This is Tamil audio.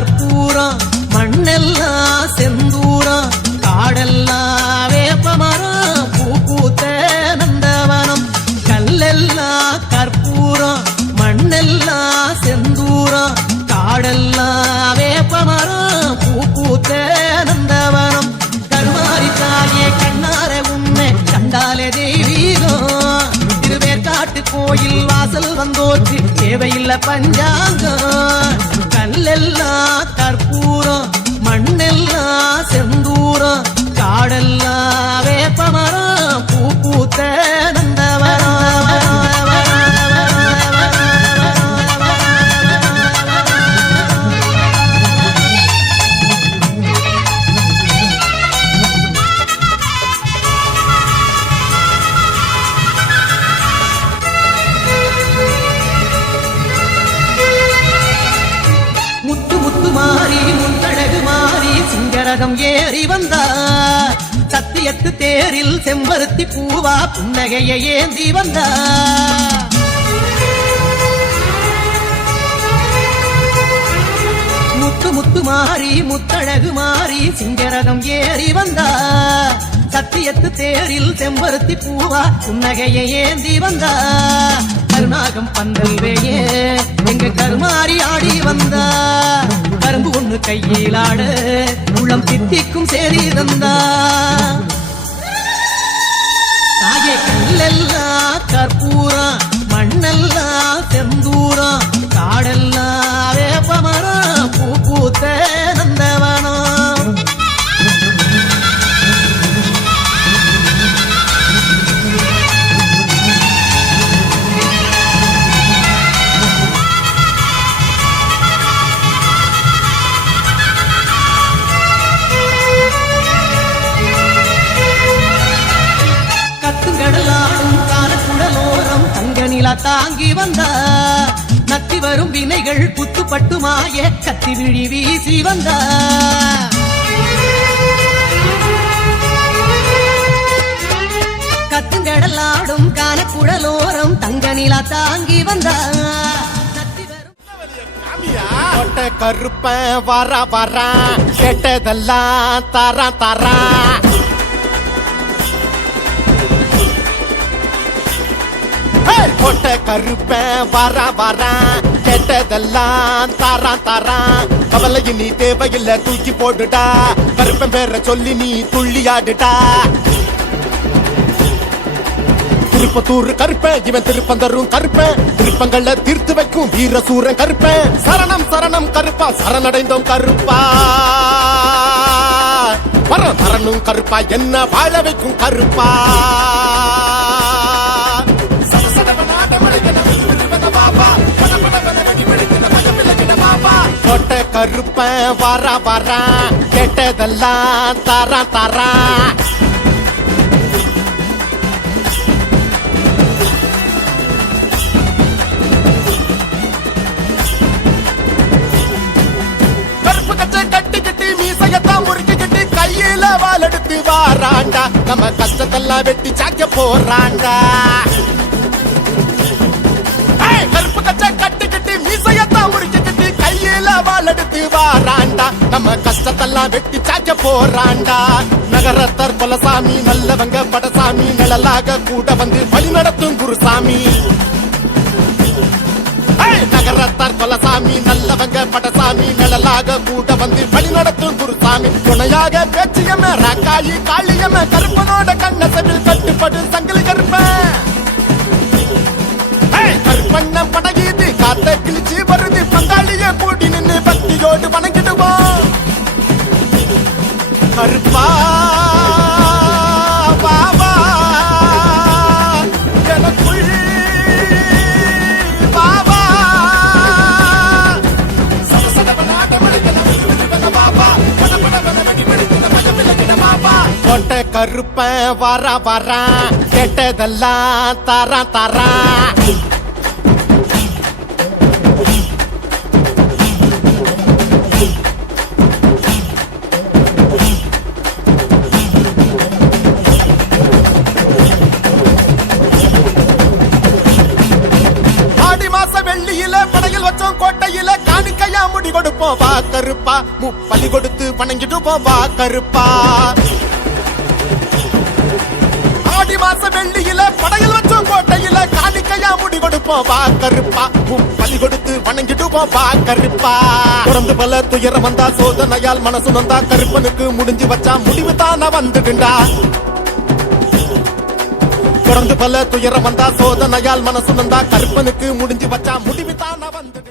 கற்பூரம் மண்ணெல்லாம் செந்தூரம் காடெல்லாம் வேப்பமரம் பூ பூத்த நந்தவனம் கல்லெல்லாம் கற்பூரம் மண்ணெல்லாம் செந்தூரம் காடெல்லாம் வேப்பமரம் பூ பூத்த நந்தவனம் கருமாரி தாயே கண்ணார உண்மை கண்டாலே தெய்வீகம் திருவேற்காட்டு கோயில் வாசல் வந்தோர்க்கு தேவையில்லை பஞ்சாங்கம் கல்லெல்லாம் கற்பூரம் மண்ணெல்லாம் செந்தூரம் காடெல்லாம் வேப்பமரம் பூ பூத்த நந்தவனம் சிங்கரகம் ஏறி வந்தார் சத்தியத்து தேரில் செம்பருத்தி பூவா புன்னகையை ஏந்தி வந்தார் முத்து முத்து மாறி முத்தழகு மாறி சிங்கரகம் ஏறி வந்தார் சத்தியத்து தேரில் செம்பருத்தி பூவா புன்னகையை ஏந்தி வந்தார் கருநாகம் பந்தல் வேயே எங்க கருமாறி ஆடி வந்தார் கரும்பு ஒண்ணு கையிலாட உள்ளம் தித்திக்கும் சேரி தந்தா தாயே கல்லெல்லாம் கற்பூரம் மண்ணெல்லாம் செந்தூரம் காடெல்லாம் வேப்பமரம் பூ பூத்த நந்தவனம் தாங்கி வந்த நத்தி வரும் வினைகள் குத்துப்பட்டு மாய கத்தி விழி வீசி வந்த கத்துங்கடலாடும் கானக்குடலோரம் தங்க நிலா தாங்கி வந்த கருப்ப வர வர கேட்டதெல்லாம் தர தர கொட்ட கருப்ப வர வர கேட்டதெல்லாம் தர தர கவலைக்கு நீ தேவையில்லை தூக்கி போடுடா கருப்பன் பேர சொல்லி நீ துள்ளியாடுடா திருப்பத்தூர் கருப்பன் இவன் திருப்பந்தரும் கருப்பன் திருப்பங்களை தீர்த்து வைக்கும் வீர சூரன் கருப்பன் சரணம் சரணம் கருப்பா சரணடைந்தோம் கருப்பா வரம் தரணும் கருப்பா என்ன வாழ வைக்கும் கருப்பா கொட்ட கருப்ப வர வர கேட்டதெல்லாம் தர தர கருப்பு கச்சை கட்டி கட்டி மீசையத்தான் முறுக்கி கட்டி கையில வால் எடுத்து வாராண்டா நம்ம கஷ்டத்தெல்லாம் வெட்டி சாக்க போறாண்டா கருப்பு கச்சை கட்டி கட்டி மீசையத்தான் முறுக்கி கையில வால் எடுத்து வாராண்டா நம்ம கஷ்டத்தெல்லாம் வெட்டி சாக்க போறாண்டா நகரத்தர் கொலசாமி நல்லவங்க படசாமி நிழலாக கூட வந்து வழி நடத்தும் குருசாமி நகரத்தார் கொலசாமி நல்லவங்க படசாமி நிழலாக கூட வந்து வழி நடத்தும் குருசாமி துணையாக பேச்சியம ராக்காயி காளியம கருப்பனோட கண்ணசவில் கட்டுப்படு சங்கிலி கருப்பன் கருப்பண்ண படகீது காத்த கிழிச்சு வருது பங்காளிய கூடி நின்று பக்தியோடு வணங்கிடுவோம் கருப்பா பாபா எனக்குள் பாபா கொட்ட கருப்ப வர வர கேட்டதெல்லாம் தர தர வெள்ளியில படையில் வச்சோம் கோட்டையில காணிக்கையா முடி முடி கொடுப்போம் வா கருப்பா முப்பலி கொடுத்து வணங்கிடுவோம் வா கருப்பா ஆடி மாச வெள்ளியில படையில் வச்சோம் கோட்டையில காணிக்கையா முடி கொடுப்போம் வா கருப்பா பலி கொடுத்து வணங்கிடுவோம் வா கருப்பா தொடர்ந்து பல துயரம் வந்தா சோதனையால் மனசு நந்தா கருப்பனுக்கு முடிஞ்சு வச்சா முடிவு தான வந்துடுண்டா தொடர்ந்து பல துயரம் வந்தா சோதனையால் மனசு நந்தா கருப்பனுக்கு முடிஞ்சு வச்சா முடிவு தான வந்துடு